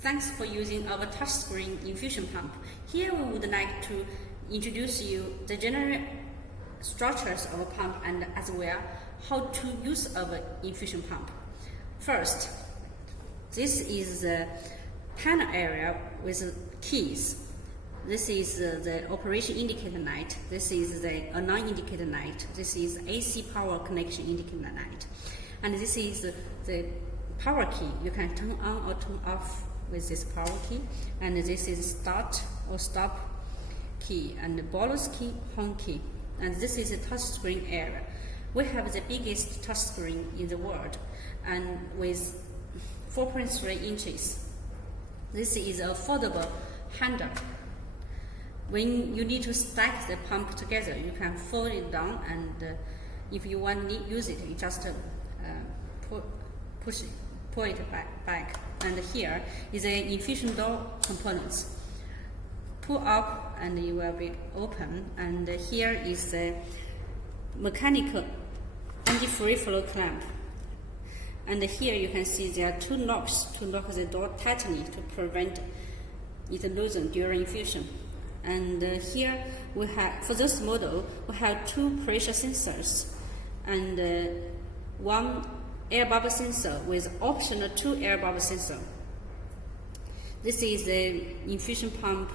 Thanks for using our touchscreen infusion pump. Here we would like to introduce you the general structures of a pump and as well how to use our infusion pump. First, this is the panel area with keys. This is the operation indicator light. This is the non-indicator light. This is AC power connection indicator light. And this is the power key. You can turn on or turn off with this power key. And this is start or stop key and the bolus key, home key. And this is the touchscreen area. We have the biggest touchscreen in the world and with 4.3 inches. This is a foldable handle. When you need to stack the pump together, you can fold it down, and if you want to use it, you just pull it back. And here is the infusion door components. Pull up and it will be open. And here is the mechanical anti-free flow clamp. And here you can see there are two knobs to lock the door tightly to prevent it loosen during infusion. And here we have, for this model, we have two pressure sensors and one air bubble sensor with optional two air bubble sensor. This is the infusion pump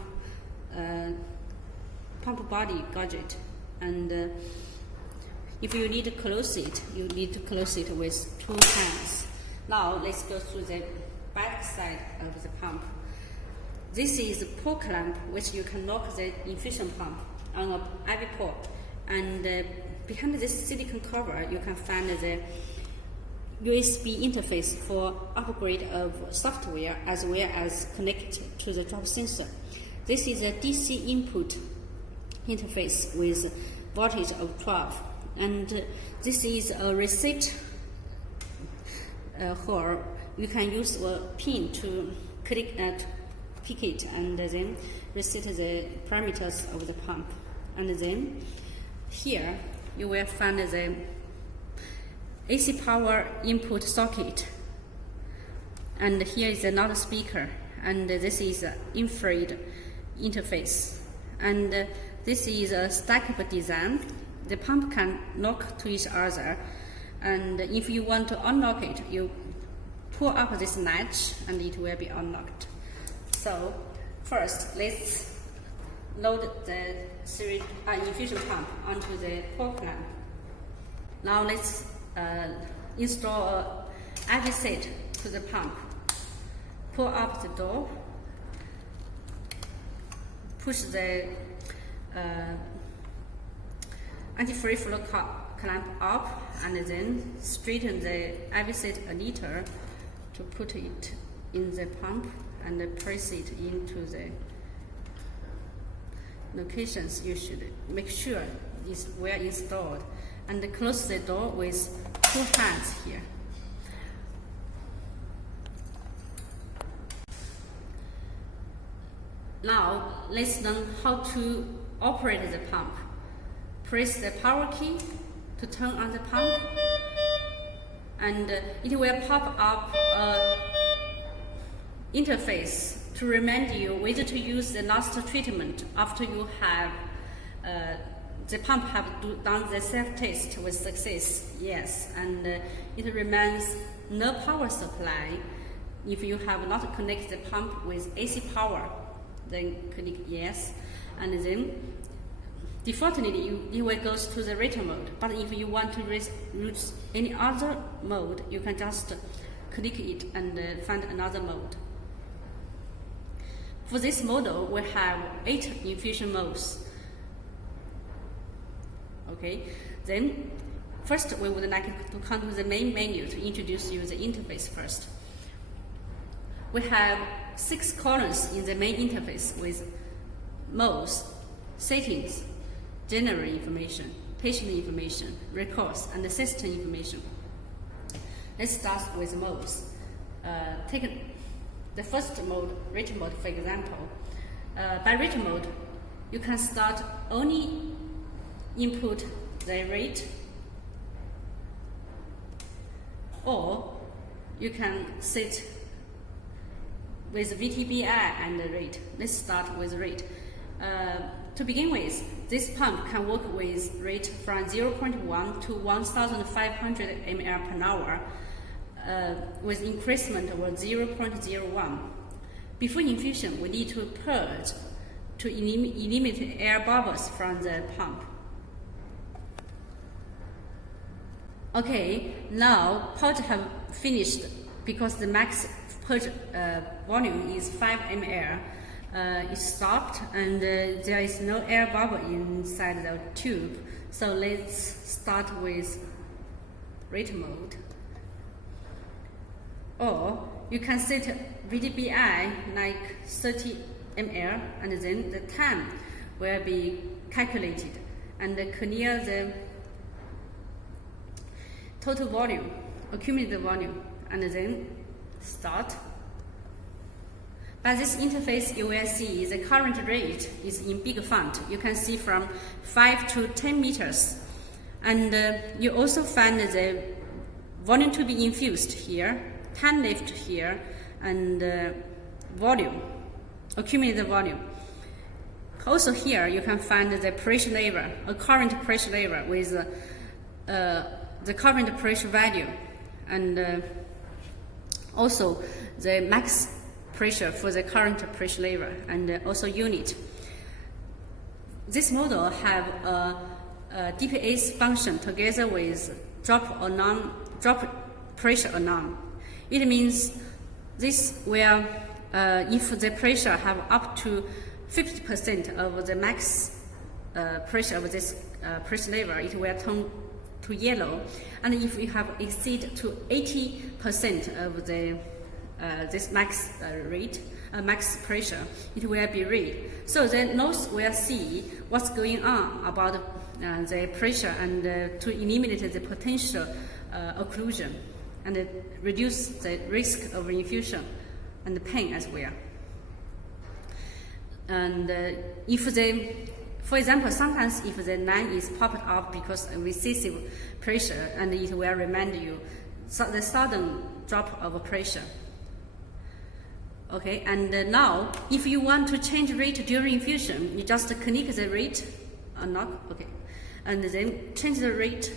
body gadget, and if you need to close it, you need to close it with two hands. Now let's go through the back side of the pump. This is a pull clamp which you can lock the infusion pump on an IV port, and behind this silicone cover you can find the USB interface for upgrade of software as well as connect to the drop sensor. This is a DC input interface with voltage of 12, and this is a reset hole. You can use a pin to click pick it and then reset the parameters of the pump. And then here you will find the AC power input socket, and here is another speaker, and this is an infrared interface, and this is a stackable design. The pump can lock to each other, and if you want to unlock it, you pull up this latch and it will be unlocked. So first, let's load the infusion pump onto the pull clamp. Now let's install an IV set to the pump. Pull up the door, push the anti-free flow clamp up, and then straighten the IV set a little to put it in the pump and press it into the locations you should make sure is well installed, and close the door with two hands here. Now let's learn how to operate the pump. Press the power key to turn on the pump, and it will pop up a interface to remind you whether to use the last treatment after you have the pump have done the self-test with success, yes, and it remains no power supply. If you have not connected the pump with AC power, then click yes, and then defaultly it will go to the rated mode. But if you want to use any other mode, you can just click it and find another mode. For this model, we have 8 infusion modes. Okay, then first we would like to come to the main menu to introduce you the interface first. We have 6 columns in the main interface with modes, settings, general information, patient information, records, and system information. Let's start with modes. Take the first mode, rate mode, for example. By rate mode, you can start only input the rate, or you can set with VTBI and the rate. Let's start with rate. To begin with, this pump can work with rate from 0.1 to 1,500 ml per hour with increment of 0.01. Before infusion, we need to purge to eliminate air bubbles from the pump. Okay, now purge have finished because the max purge volume is 5 ml. It stopped and there is no air bubble inside the tube. So let's start with rate mode. Or you can set VTBI like 30 ml and then the time will be calculated and clear the total volume, accumulated volume, and then start. By this interface, you will see the current rate is in big font. You can see from 5 to 10 meters. And you also find the volume to be infused here, time left here, and volume, accumulated volume. Also here, you can find the pressure level, a current pressure level with the current pressure value, and also the max pressure for the current pressure level, and also unit. This model have a DPS function together with drop pressure or none. It means this will, if the pressure have up to 50% of the max pressure of this pressure level, it will turn to yellow, and if we have exceed to 80% of the this max rate, max pressure, it will be red. So the nose will see what's going on about the pressure and to eliminate the potential occlusion and reduce the risk of infusion and pain as well. And if the, for example, sometimes if the line is popped up because of excessive pressure, and it will remind you the sudden drop of pressure. Okay, and now if you want to change rate during infusion, you just click the rate or not, okay, and then change the rate,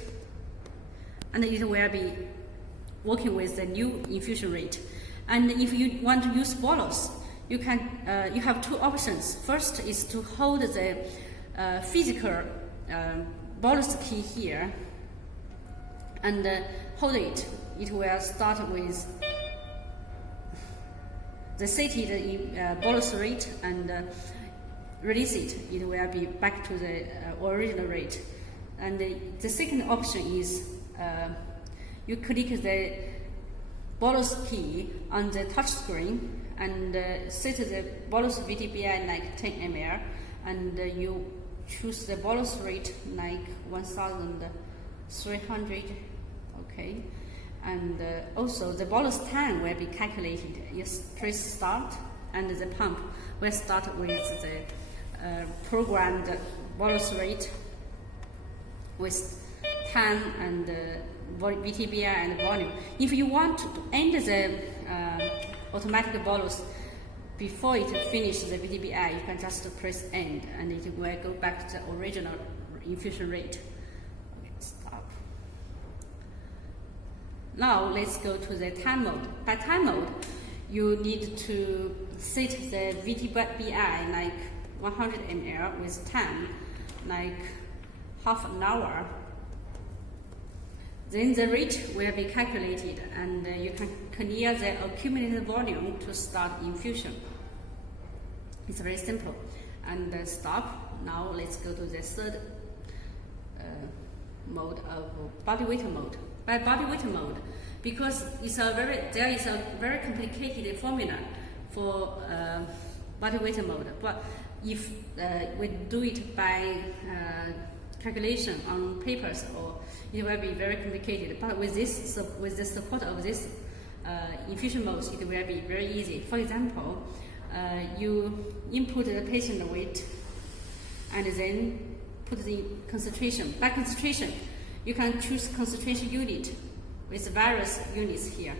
and it will be working with the new infusion rate. And if you want to use bolus, you can. You have two options. First is to hold the physical bolus key here and hold it. It will start with the stated bolus rate and release it. It will be back to the original rate. And the second option is you click the bolus key on the touch screen and set the bolus VTBI like 10 ml, and you choose the bolus rate like 1,300, okay, and also the bolus time will be calculated. You press start and the pump will start with the programmed bolus rate with time and VTBI and volume. If you want to end the automatic bolus before it finishes the VTBI, you can just press end and it will go back to the original infusion rate. Okay, stop. Now let's go to the time mode. By time mode, you need to set the VTBI like 100 ml with time like half an hour. Then the rate will be calculated and you can clear the accumulated volume to start infusion. It's very simple. And stop. Now let's go to the third mode of body weight mode. By body weight mode, because there is a very complicated formula for body weight mode, but if we do it by calculation on papers, or it will be very complicated. But with this, with the support of this infusion mode, it will be very easy. For example, you input the patient weight and then put the concentration. By concentration, you can choose concentration unit with various units here.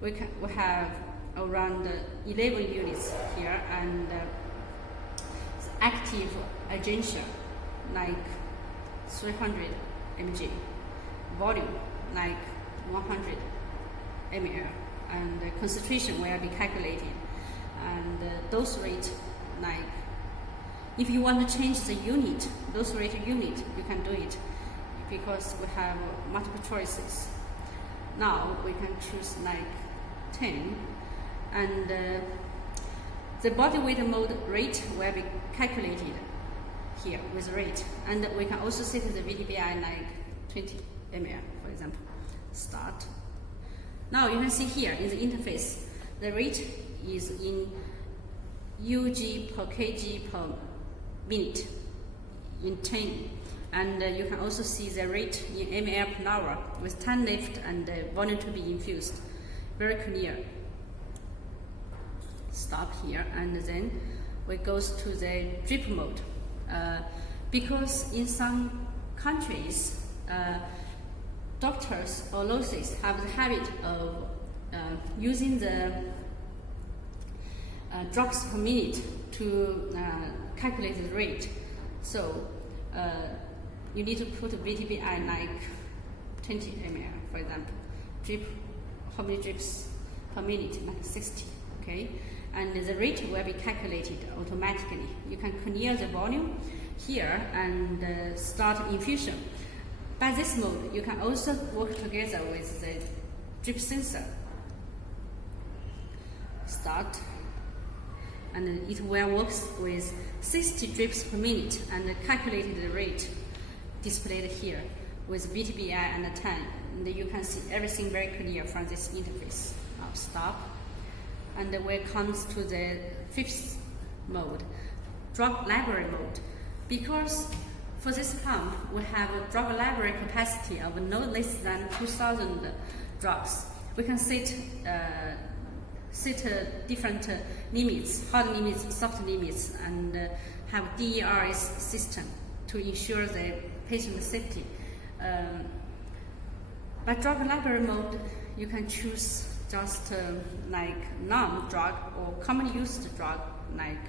We have around 11 units here, and active agentia like 300 mg, volume like 100 ml, and the concentration will be calculated, and dose rate like, if you want to change the unit, dose rate unit, you can do it because we have multiple choices. Now we can choose like 10, and the body weight mode rate will be calculated here with rate, and we can also set the VTBI like 20 ml, for example. Start. Now you can see here in the interface, the rate is in UG per kg per minute in 10, and you can also see the rate in ml per hour with time left and volume to be infused. Very clear. Stop here, and then we go to the drip mode. Because in some countries, doctors or nurses have the habit of using the drugs per minute to calculate the rate. So you need to put VTBI like 20 ml, for example. Drip, how many drips per minute? Like 60, okay? And the rate will be calculated automatically. You can clear the volume here and start infusion. By this mode, you can also work together with the drip sensor. Start, and it will work with 60 drips per minute and calculated the rate displayed here with VTBI and the time. And you can see everything very clear from this interface. Now stop. And when it comes to the fifth mode, drug library mode, because for this pump we have a drug library capacity of no less than 2,000 drugs. We can set different limits, hard limits, soft limits, and have DERS system to ensure the patient safety. By drug library mode, you can choose just like non-drug or commonly used drug, like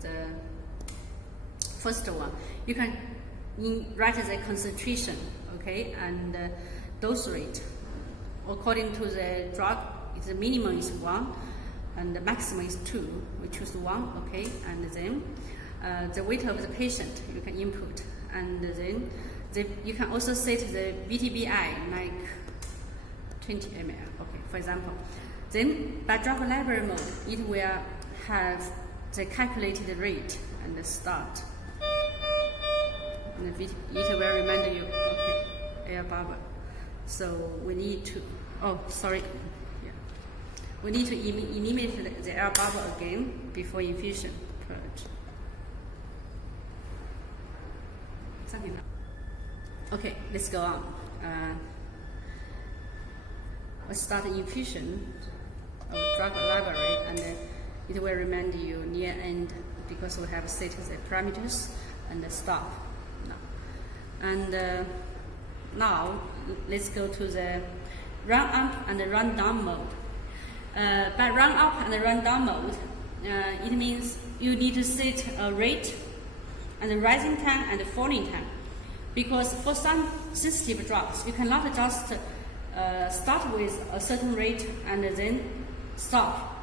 the first one. You can write the concentration, okay, and dose rate. According to the drug, the minimum is 1 and the maximum is 2. We choose 1, okay, and then the weight of the patient you can input, and then you can also set the VTBI like 20 ml, okay, for example. Then by drug library mode, it will have the calculated rate and the start. And it will remind you, okay, air bubble. So we need to, we need to eliminate the air bubble again before infusion. Purge. Something like that. Okay, let's go on. Let's start the infusion of drug library, and it will remind you near end because we have set the parameters and stop. And now let's go to the run up and run down mode. By run up and run down mode, it means you need to set a rate and the rising time and the falling time. Because for some sensitive drugs, you cannot just start with a certain rate and then stop.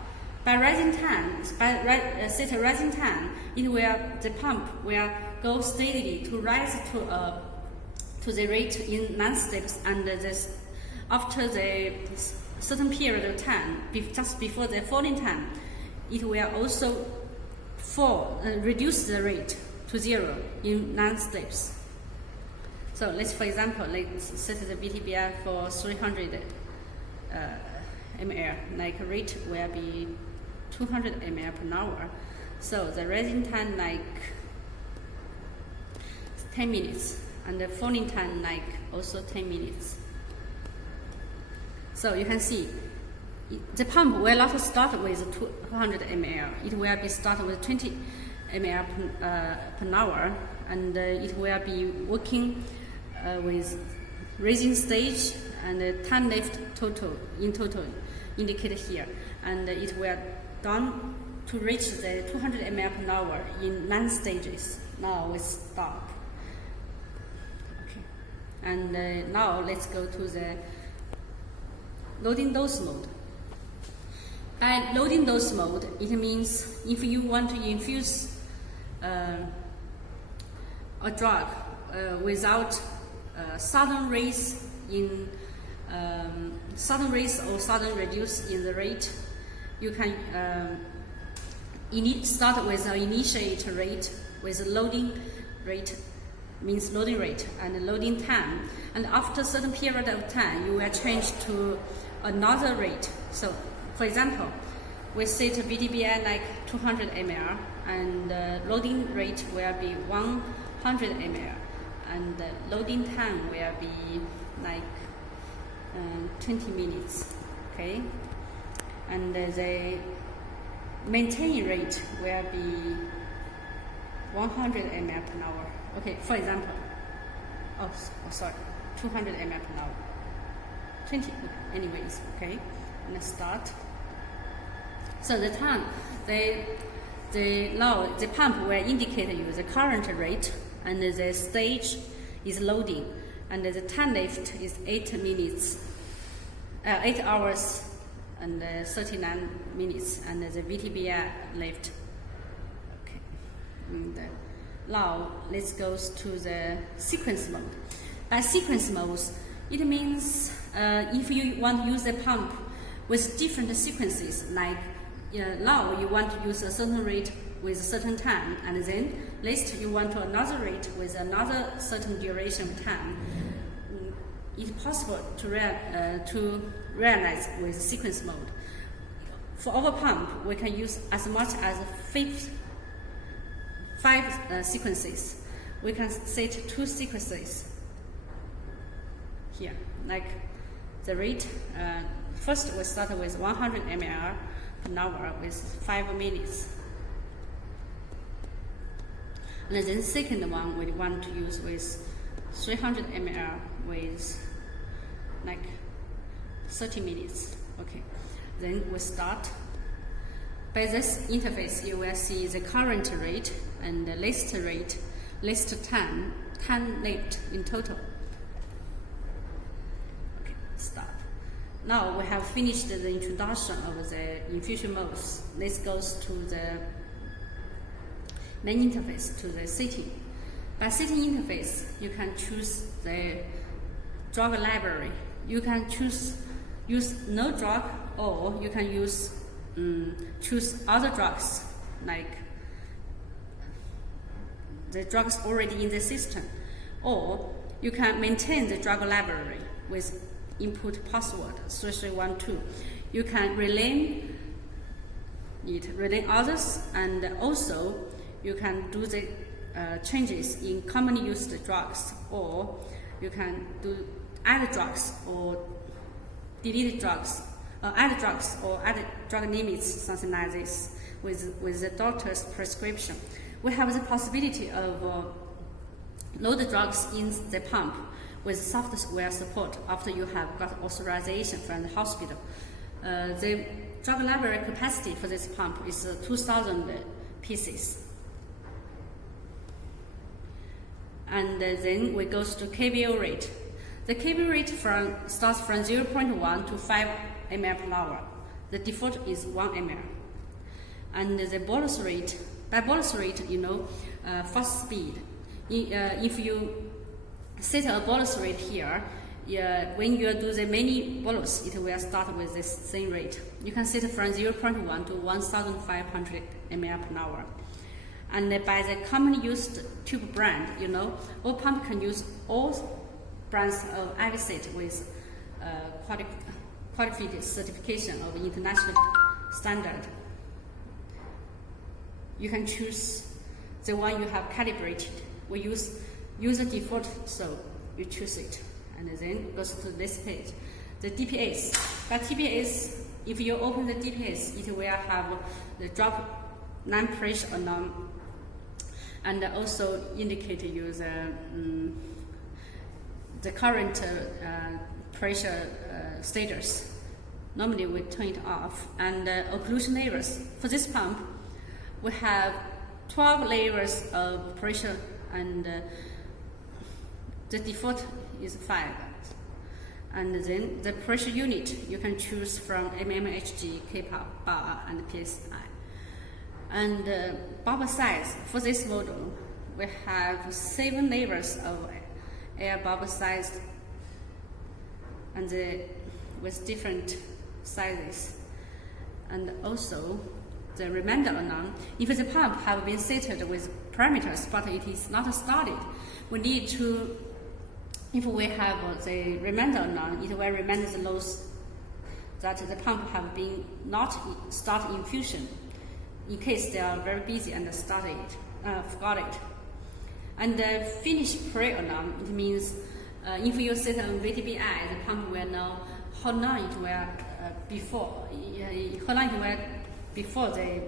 By rising time, set a rising time, the pump will go steadily to rise to the rate in 9 steps, and after the certain period of time, just before the falling time, it will also reduce the rate to 0 in 9 steps. So for example, let's set the VTBI for 300 ml, like rate will be 200 ml per hour. So the rising time like 10 minutes, and the falling time like also 10 minutes. So you can see the pump will not start with 200 ml. It will be started with 20 ml per hour, and it will be working with raising stage and time left in total indicated here, and it will done to reach the 200 ml/h in 9 stages. Now we stop. Okay, and now let's go to the loading dose mode. By loading dose mode, it means if you want to infuse a drug without sudden raise in sudden raise or sudden reduce in the rate, you can start with an initiate rate with a loading rate, means loading rate, and loading time, and after a certain period of time you will change to another rate. So for example, we set VTBI like 200 ml, and loading rate will be 100 ml, and loading time will be like 20 minutes. Okay, and the maintain rate will be 100 ml/h. Okay, for example, sorry, 200 ml/h. 20, anyways, okay, let's start. So the time, now the pump will indicate you the current rate, and the stage is loading, and the time left is 8 hours and 39 minutes, and the VTBI left. Okay, and now let's go to the sequence mode. By sequence modes, it means if you want to use the pump with different sequences, like now you want to use a certain rate with a certain time, and then next you want another rate with another certain duration of time. It's possible to realize with sequence mode. For our pump, we can use as much as five sequences. We can set 2 sequences here, like the rate. First, we start with 100 ml/h with 5 minutes. And then second one we want to use with 300 ml with like 30 minutes. Okay, then we start. By this interface, you will see the current rate and the list rate, list time left in total. Okay, stop. Now we have finished the introduction of the infusion modes. Let's go to the main interface, to the setting. By setting interface, you can choose the drug library. You can use no drug, or you can choose other drugs, like the drugs already in the system, or you can maintain the drug library with input password 3312. You can rename others, and also you can do the changes in commonly used drugs, or you can add drugs or delete drugs, add drugs or add drug limits, something like this, with the doctor's prescription. We have the possibility of load the drugs in the pump with software support after you have got authorization from the hospital. The drug library capacity for this pump is 2,000 pieces. And then we go to KBO rate. The KBO rate starts from 0.1 to 5 ml/h. The default is 1 ml. And the bolus rate, by bolus rate, fast speed. If you set a bolus rate here, when you do the many bolus, it will start with this same rate. You can set from 0.1 to 1,500 ml/h. And by the commonly used tube brand, all pump can use all brands of Avicet with qualified certification of international standard. You can choose the one you have calibrated. We use user default, so you choose it, and then goes to this page. The DPS. By TPS, if you open the DPS, it will have the drop non-pressure alarm, and also indicate you the current pressure status. Normally we turn it off. And occlusion levers. For this pump, we have 12 levers of pressure, and the default is 5. And then the pressure unit, you can choose from mmHg, kPa, and psi. And bubble size, for this model, we have 7 levers of air bubble size, and with different sizes. And also the remainder unknown. If the pump have been set with parameters but it is not started, we need to, if we have the remainder unknown, it will remain the loss that the pump have been not start infusion, in case they are very busy and forgot it. And finish pre-alarm, it means if you set on VTBI, the pump will know how long it will before they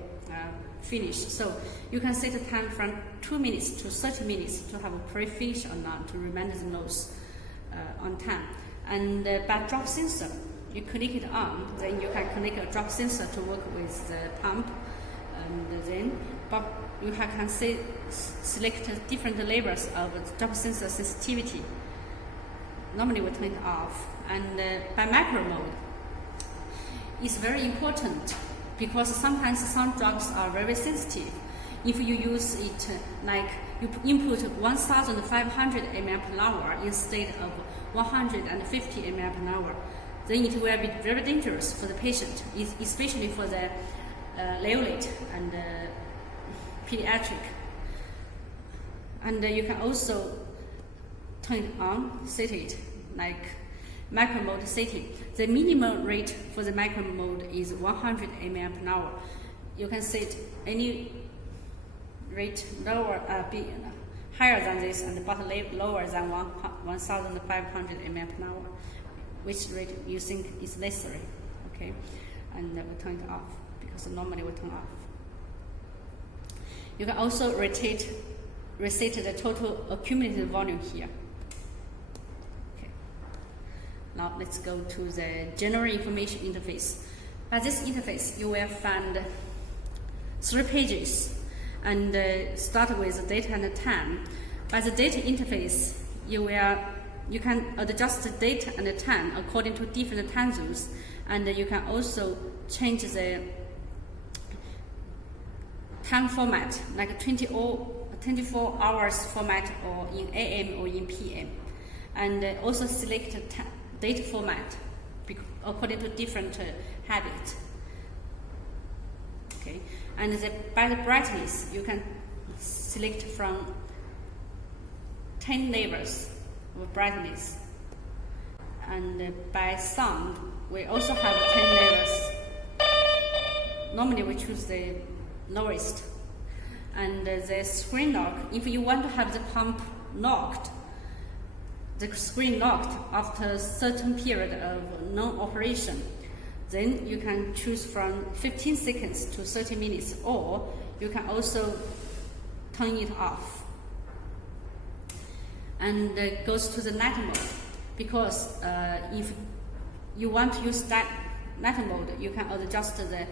finish. So you can set a time from 2 minutes to 30 minutes to have a pre-finish alarm to remind the nose on time. And by drop sensor, you click it on, then you can connect a drop sensor to work with the pump, and then you can select different levels of drop sensor sensitivity. Normally we turn it off. And by micro mode, it's very important because sometimes some drugs are very sensitive. If you use it like you input 1,500 ml per hour instead of 150 ml per hour, then it will be very dangerous for the patient, especially for the neonate and pediatric. And you can also turn it on, set it like micro mode setting. The minimum rate for the micro mode is 100 ml per hour. You can set any rate higher than this and but lower than 1,500 ml per hour, which rate you think is necessary. Okay, and we turn it off because normally we turn off. You can also reset the total accumulated volume here. Now let's go to the general information interface. By this interface, you will find 3 pages, and start with date and time. By the data interface, you can adjust the date and the time according to different time zones, and you can also change the time format, like 24 hours format, or in AM or in PM, and also select date format according to different habits. Okay, and by the brightness, you can select from 10 levels of brightness, and by sound, we also have 10 levels. Normally, we choose the lowest. And the screen lock, if you want to have the pump locked, the screen locked after a certain period of non-operation, then you can choose from 15 seconds to 30 minutes, or you can also turn it off. And goes to the night mode, because if you want to use that night mode, you can adjust the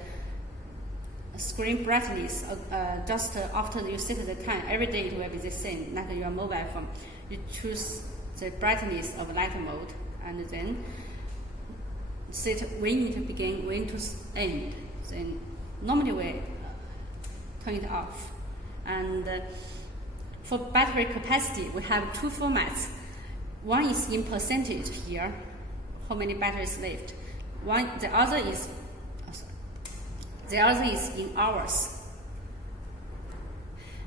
screen brightness just after you set the time. Every day it will be the same, like your mobile phone. You choose the brightness of night mode, and then set when to begin, when to end. Then normally we turn it off. And for battery capacity, we have 2 formats. One is in percentage here, how many batteries left. The other is in hours.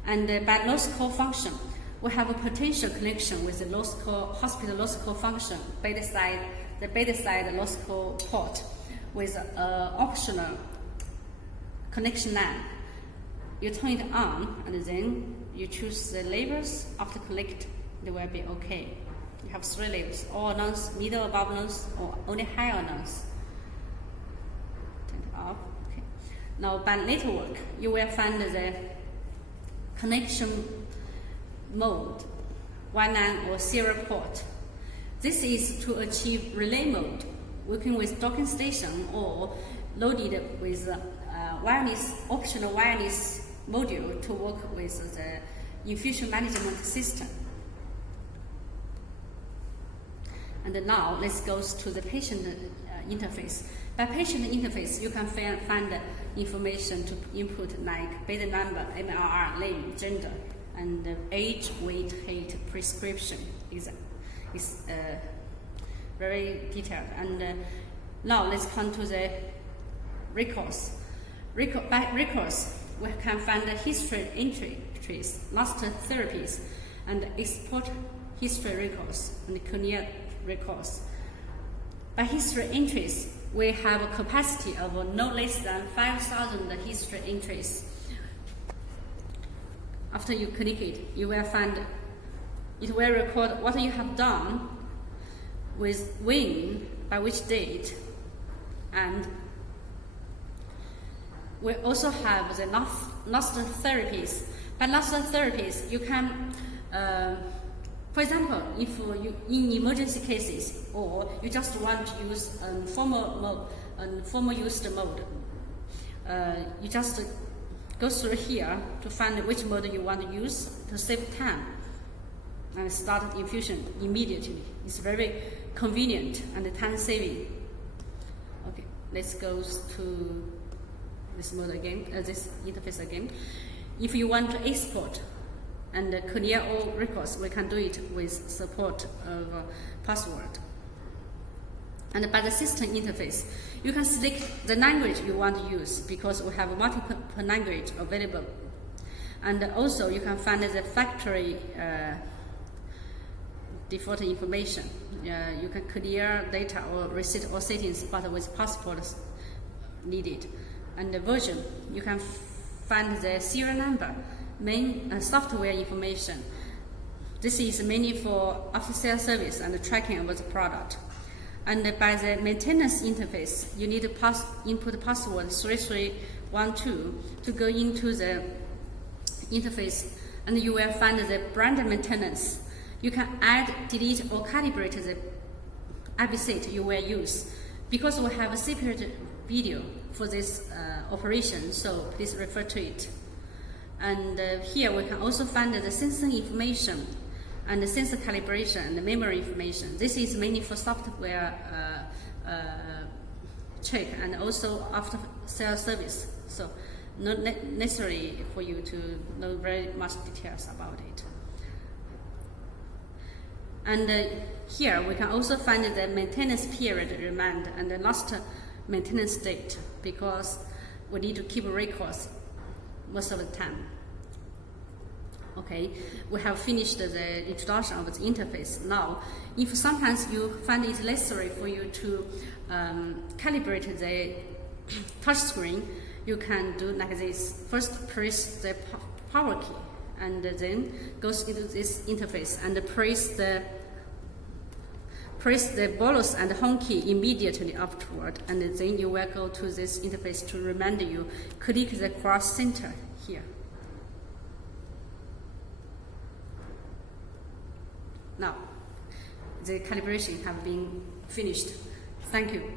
And by loss call function, we have a potential connection with the hospital loss call function, the bedside loss call port, with an optional connection line. You turn it on, and then you choose the labels. After collect, they will be okay. You have 3 labels: all nose, middle, above nose, or only higher nose. Turn it off. Okay. Now by network, you will find the connection mode, WLAN or serial port. This is to achieve relay mode. working with docking station or loaded with wireless, optional wireless module to work with the infusion management system. And now let's go to the patient interface. By patient interface, you can find information to input like bed number, MRR, name, gender, and age, weight, height, prescription. Is very detailed. And now let's come to the records. By records, we can find the history entries, last therapies, and export history records and cornea records. By history entries, we have a capacity of no less than 5,000 history entries. After you click it, you will find it will record what you have done, with when, by which date, and we also have the last therapies. By last therapies, you can, for example, if you in emergency cases, or you just want to use formal used mode, you just go through here to find which mode you want to use to save time and start infusion immediately. It's very convenient and time saving. Okay, let's go to this mode again, this interface again. If you want to export and clear all records, we can do it with support of password. And by the system interface, you can select the language you want to use because we have multiple language available. And also you can find the factory default information. You can clear data or reset all settings, but with passwords needed. And the version, you can find the serial number, main software information. This is mainly for after-sales service and the tracking of the product. And by the maintenance interface, you need to input password 3312 to go into the interface, and you will find the brand maintenance. You can add, delete, or calibrate the episode you will use. Because we have a separate video for this operation, so please refer to it. And here we can also find the sensor information and the sensor calibration and the memory information. This is mainly for software check and also after sales service. So not necessary for you to know very much details about it. And here we can also find the maintenance period remand and the last maintenance date, because we need to keep records most of the time. Okay, we have finished the introduction of the interface. Now, if sometimes you find it necessary for you to calibrate the touch screen, you can do like this. First, press the power key, and then goes into this interface and press the bolus and home key immediately afterward, and then you will go to this interface to remind you, click the cross center here. Now, the calibration have been finished. Thank you.